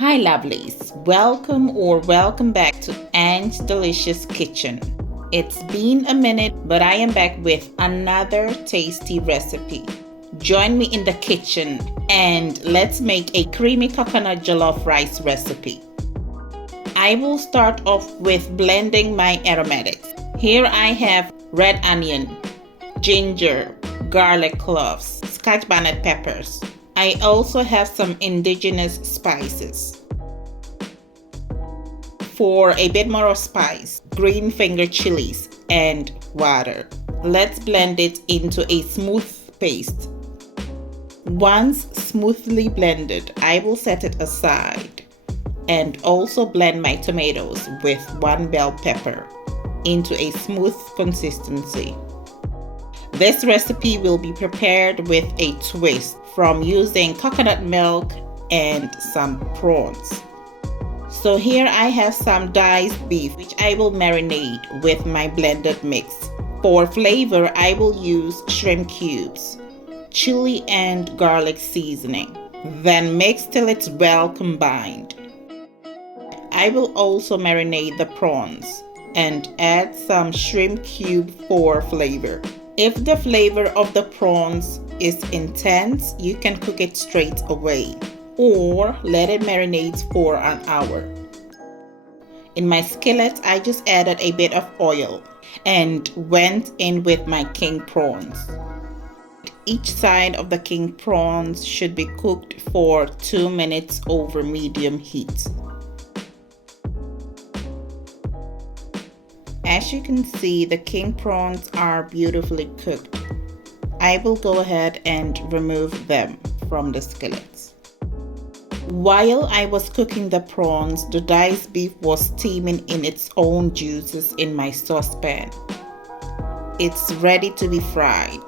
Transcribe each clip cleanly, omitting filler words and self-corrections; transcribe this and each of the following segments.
Hi lovelies, welcome back to Anne's Delicious Kitchen. It's been a minute, but I am back with another tasty recipe. Join me in the kitchen and let's make a creamy coconut jollof rice recipe. I will start off with blending my aromatics. Here I have red onion, ginger, garlic cloves, scotch bonnet peppers. I also have some indigenous spices. For a bit more of spice, green finger chilies and water. Let's blend it into a smooth paste. Once smoothly blended, I will set it aside and also blend my tomatoes with one bell pepper into a smooth consistency. This recipe will be prepared with a twist from using coconut milk and some prawns. So here I have some diced beef which I will marinate with my blended mix. For flavor, I will use shrimp cubes, chili and garlic seasoning. Then mix till it's well combined. I will also marinate the prawns and add some shrimp cube for flavor. If the flavor of the prawns is intense, you can cook it straight away or let it marinate for an hour. In my skillet, I just added a bit of oil and went in with my king prawns. Each side of the king prawns should be cooked for 2 minutes over medium heat. As you can see, the king prawns are beautifully cooked. I will go ahead and remove them from the skillets. While I was cooking the prawns, the diced beef was steaming in its own juices in my saucepan. It's ready to be fried.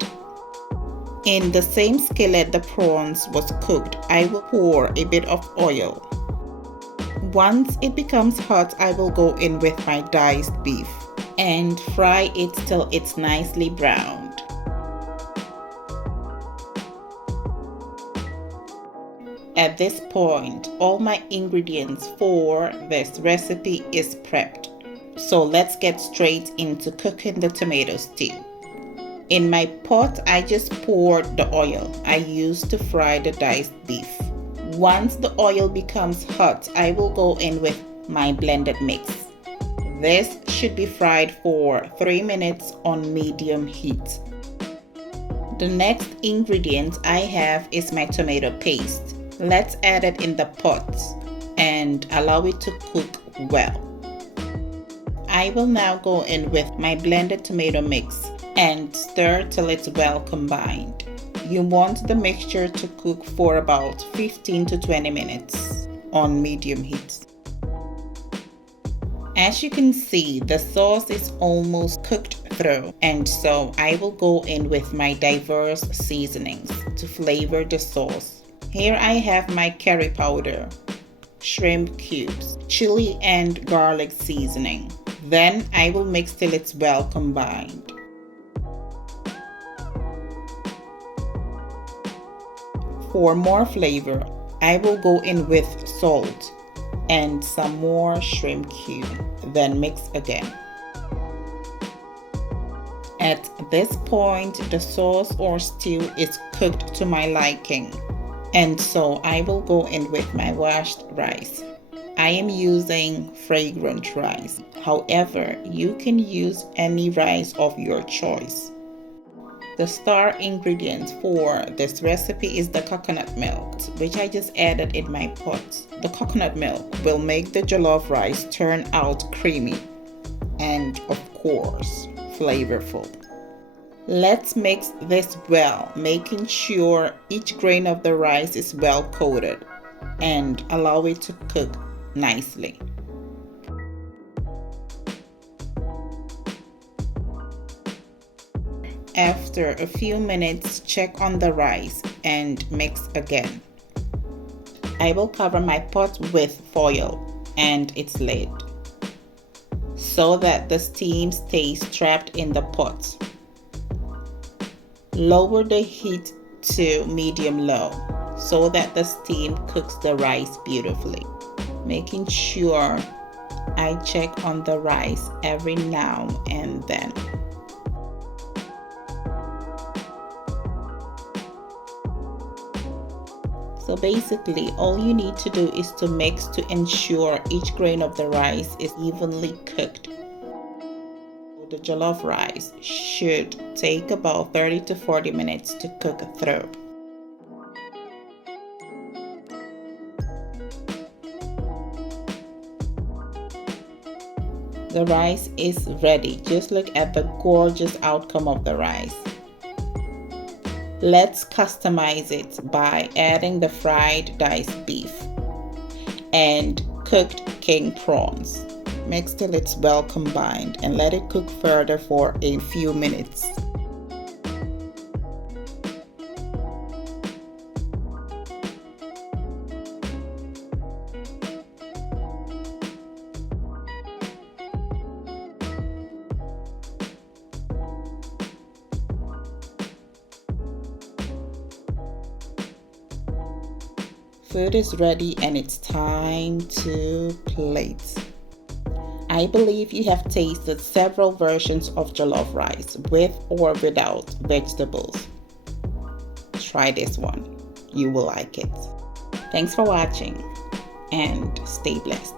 In the same skillet the prawns was cooked, I will pour a bit of oil. Once it becomes hot, I will go in with my diced beef and fry it till it's nicely browned. At this point, all my ingredients for this recipe is prepped. So let's get straight into cooking the tomato stew. In my pot, I just poured the oil I used to fry the diced beef. Once the oil becomes hot, I will go in with my blended mix. This should be fried for 3 minutes on medium heat. The next ingredient I have is my tomato paste. Let's add it in the pot and allow it to cook well. I will now go in with my blended tomato mix and stir till it's well combined. You want the mixture to cook for about 15 to 20 minutes on medium heat. As you can see, the sauce is almost cooked through, and so I will go in with my diverse seasonings to flavor the sauce. Here I have my curry powder, shrimp cubes, chili and garlic seasoning. Then I will mix till it's well combined. For more flavor, I will go in with salt and some more shrimp cube, then mix again. At this point, the sauce or stew is cooked to my liking, and so I will go in with my washed rice. I am using fragrant rice. However, you can use any rice of your choice. The star ingredient for this recipe is the coconut milk, which I just added in my pot. The coconut milk will make the jollof rice turn out creamy and, of course, flavorful. Let's mix this well, making sure each grain of the rice is well coated, and allow it to cook nicely. After a few minutes, check on the rice and mix again. I will cover my pot with foil and its lid so that the steam stays trapped in the pot. Lower the heat to medium-low so that the steam cooks the rice beautifully. making sure I check on the rice every now and then. So basically, all you need to do is to mix to ensure each grain of the rice is evenly cooked. The jollof rice should take about 30 to 40 minutes to cook through. The rice is ready. Just look at the gorgeous outcome of the rice. Let's customize it by adding the fried diced beef and cooked king prawns. Mix till it's well combined and let it cook further for a few minutes. Food is ready and it's time to plate. I believe you have tasted several versions of jollof rice with or without vegetables. Try this one. You will like it. Thanks for watching and stay blessed.